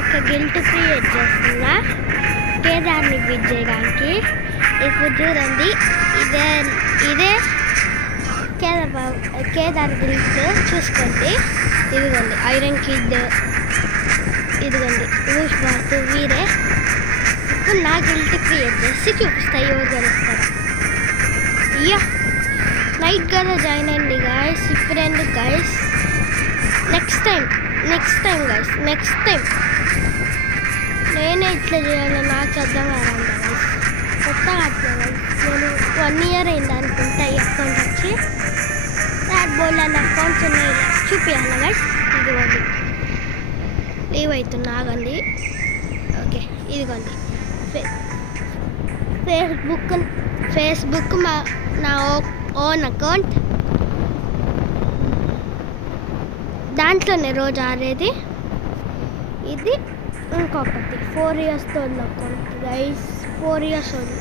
ఒక guilt create చేస్తున్నా కేదార్ని beat చేయడానికి. ఇప్పుడు చూడండి, ఇదే కేదార్ గిల్ట్ చూసుకోండి. ఇదిగోండి ఐరన్ కిడ్, ఇదిగోండి రూష్ బాత్, వీరే. ఇప్పుడు నా గిల్ట్ క్రియేట్ చేసి చూపిస్తాయి ఎవరు గెలుస్తారు. అయ్యా నైట్ కదా జాయిన్ అయ్యండి గాయస్. ఇప్పుడండి guys, next time guys, next time నేనే ఇట్లా చేయాలో నాకు అర్థం కావాలి గాయస్. కొత్తగా అట్లా నేను 1 year అయింది అనుకుంటా ఈ అకౌంట్ వచ్చి. బ్యాట్ బాల్ అండ్ అకౌంట్స్ ఉన్నాయి చూపించాలి గాయస్. ఇదిగోండి లీవ్ అవుతున్నా, ఆగండి. ఓకే ఇదిగోండి ఫేస్బుక్ నా ఓన్ అకౌంట్. దాంట్లోనే రోజు ఆడేది. ఇది ఇంకొకటి 4 years old account guys, 4 years old.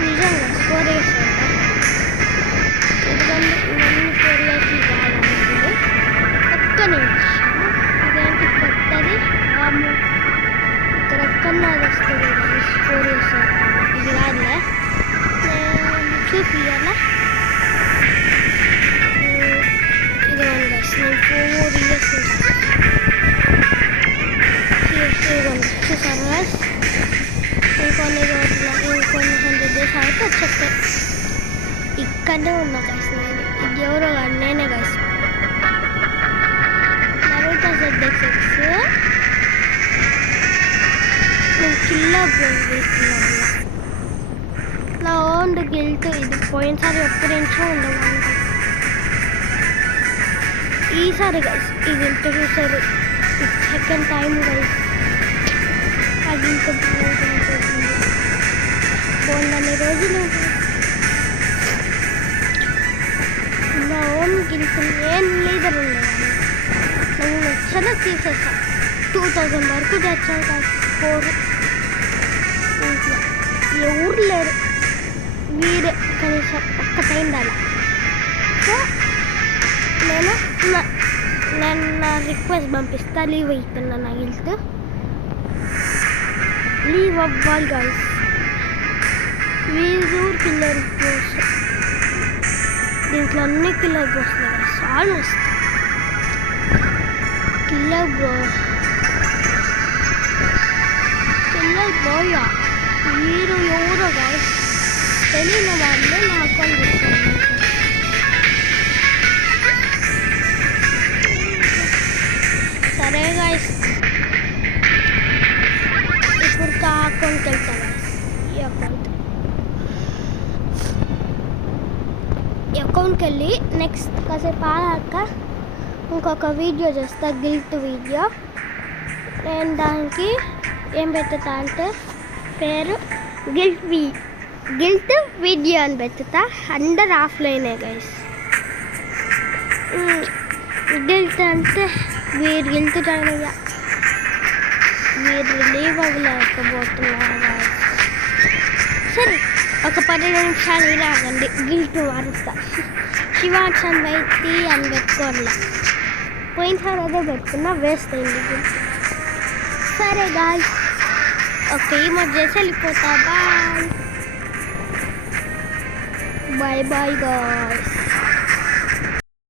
నిజంగా 4 years ఓల్డ్. ఎందుకంటే ఇవన్నీ 4 years కావాలనుకుంది. ఒక్క నిమిషం, ఇదేంటి కొత్తది ఇక్కడ ఎక్కడన్నా వస్తుంది గైస్. 4 years ఓల్డ్ ఇది రాదులే, నేను చూపియాలా. ఇదిగోండి గైస్, నేను 4 years చూసాను గైస్. ఇంకొన్ని రోజుల ఇంకొన్ని 100 days అయితే వచ్చేస్తాయి. ఇక్కడే ఉన్నా గైస్ నేను. ఇది ఎవరో కానీ నేనే గైస్. తర్వాత ZXX నేను కిల్లర్ నా ఓన్ గిల్ట్. ఇది పోయినసారి ఎప్పటి నుంచో ఉండేవాళ్ళు. ఈసారి గైస్ ఈ గిల్ట్ చూసారు, సెకండ్ టైం గైస్. ఆ గిల్ట్ బాగుందనే రోజులు నా ఓన్ గిల్ట్. నేను లీడర్ ఉండేవాళ్ళు, నాకు నచ్చనే తీసేసా. 2000 వరకు తెచ్చాను కాదు. 4 ఇంట్లో ఎవరు లేరు, వీరే కనీసం ఒక్క టైం దాలా. సో నేను నా రిక్వెస్ట్ పంపిస్తా, లీవ్ అవుతున్నా. నా గిల్ట్ లీవ్ అవ్వాలి గైస్. వీజూర్ కిల్లర్ పోస్ట్, దీంట్లో అన్ని killer post guys. Almost killer బ్రోయా. మీరు ఎవరో గైస్ తెలియని వాళ్ళు నా అకౌంట్ తీసుకోండి. సరే గైస్, ఇప్పుడు ఆ అకౌంట్కి వెళ్తా గైస్. ఈ అకౌంట్కి వెళ్ళి నెక్స్ట్ కాసేపు ఆగాక ఇంకొక వీడియో చేస్తా, గిల్ట్ వీడియో. నేను దానికి ఏం పెట్టుతా అంటే పేరు గిల్ట్ వీడియో అని పెట్టుతా. అందరు ఆఫ్లైనే గైస్. గిల్ట్ అంటే వీరు గిల్ట్ జాయిన్ అయ్యా, వీరు లీవ్ అవ్వలేకపోతున్నారు. సరే ఒక 10 నిమిషాలు ఇలాగండి, గిల్ట్ మారుస్తా. శివాచన్ వైతి అని పెట్టుకోవాలా. పోయినసారి అదే పెట్టుకున్నా, వేస్ట్ అయింది గిల్ట్. సరే గాయ్స్, ఓకే ఈ మధ్య చేసి వెళ్ళిపోతా. Bye bye guys.